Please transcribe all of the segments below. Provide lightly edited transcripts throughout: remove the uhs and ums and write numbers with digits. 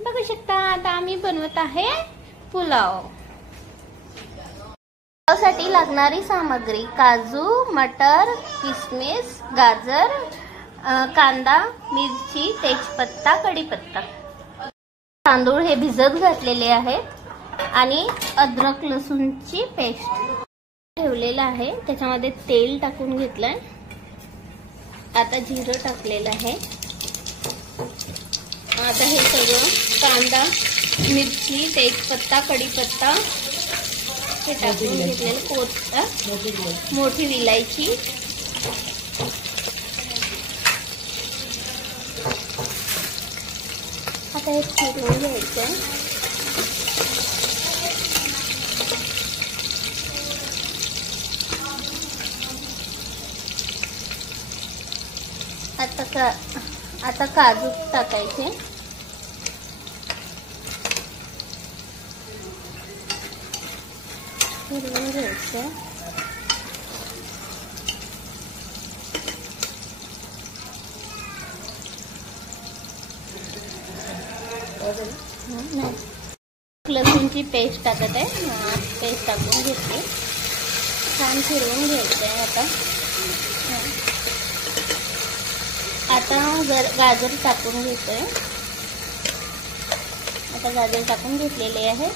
बघू शकता आता आम्ही बनवत आहे पुलाव। साठी लागणारी सामग्री काजू, मटर, किसमिस, गाजर, कांदा, मिरची, तेजपत्ता, कढीपत्ता। तांदूळ हे भिजत घातलेले आहेत आणि अद्रक लसूणची पेस्ट ठेवलेला आहे। त्याच्यामध्ये तेल टाकून घेतलंय। आता जिरं टाकलेलं आहे। आता हे सगळं कांदा, मिरची, तेजपत्ता, कढीपत्ता हे टाकून घेतलेलं, कोथिंबीर, मोठी विलायची, आता हे फिरवून घ्यायचं। आता काजू टाकायचे। फिरवून घ्यायचं। लसूणची पेस्ट टाकत आहे। पेस्ट टाकून घेतली, छान फिरवून घ्यायचं आहे। आता गाजर टाकून घेतोय। आता गाजर टाकून घेतलेले आहे।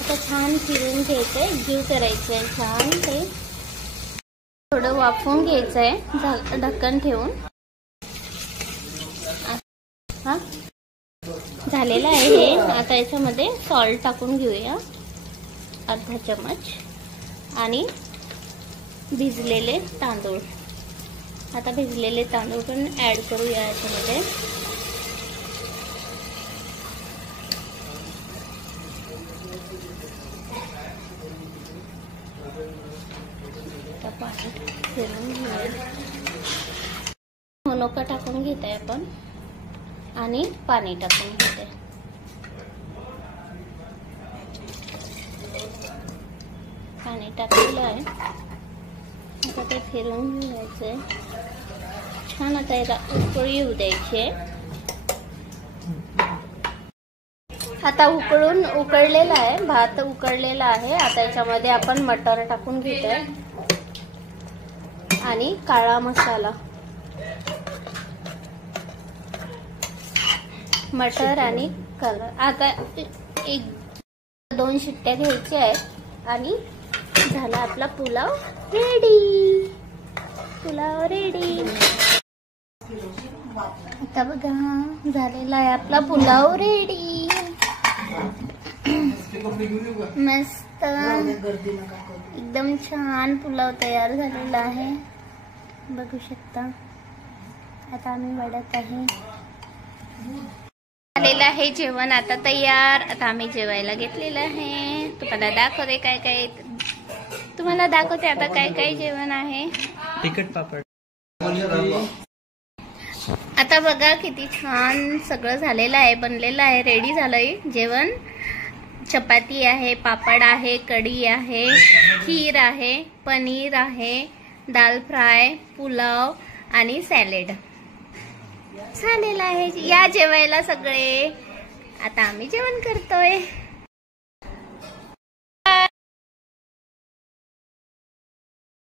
आता छान फिरवून घ्यायचंय, जीव करायचंय छान। ते थोडं वाफवून घ्यायचंय ढक्कन ठेवून। हा झालेलं आहे हे। आता याच्यामध्ये सॉल्ट टाकून घेऊया, अर्धा चमच, आणि भिजलेले तांदूळ। आता भिजलेले तांदूळ पण ऍड करूया याच्यामध्ये। पाणी फिरवून घेऊया। मोनोका टाकून घेत आहे आपण आणि पाणी टाकून घेत आहे। पाणी टाकलेलं आहे। आता ते फिरवून घ्यायचंय छान। आता याला उकळी येऊ द्यायची। आता उकळलेला आहे, भात उकळलेला आहे। आता याच्यामध्ये आपण मटर टाकून घेतोय आणि काळा मसाला, मटर आणि कलर। आता 1-2 शिट्ट्या घ्यायच्या आहेत आणि झाला आपला पुलाव रेडी। पुलाव रेडी। आता बघा झालेला आहे आपला पुलाव रेडी। मस्त एकदम छान पुलाव तयार झालेला आहे, बघू शकता। आता आम्ही वाढत आहे। झालेलं आहे जेवण आता तयार। आता आम्ही जेवायला घेतलेलं आहे। तुम्हाला दाखवते काय काय, तुम्हाला दाखवते आता काय काय जेवण आहे। तिखट पापड। आता बघा किती छान सगळं झालेलं आहे, बनलेलं आहे, रेडी झालंय जेवण। चपाती आहे, पापड आहे, कढी आहे, खीर आहे, पनीर आहे, दाल फ्राय, पुलाव आणि सॅलेड झालेलं आहे। या जेवायला सगळे। आता आम्ही जेवण करतोय।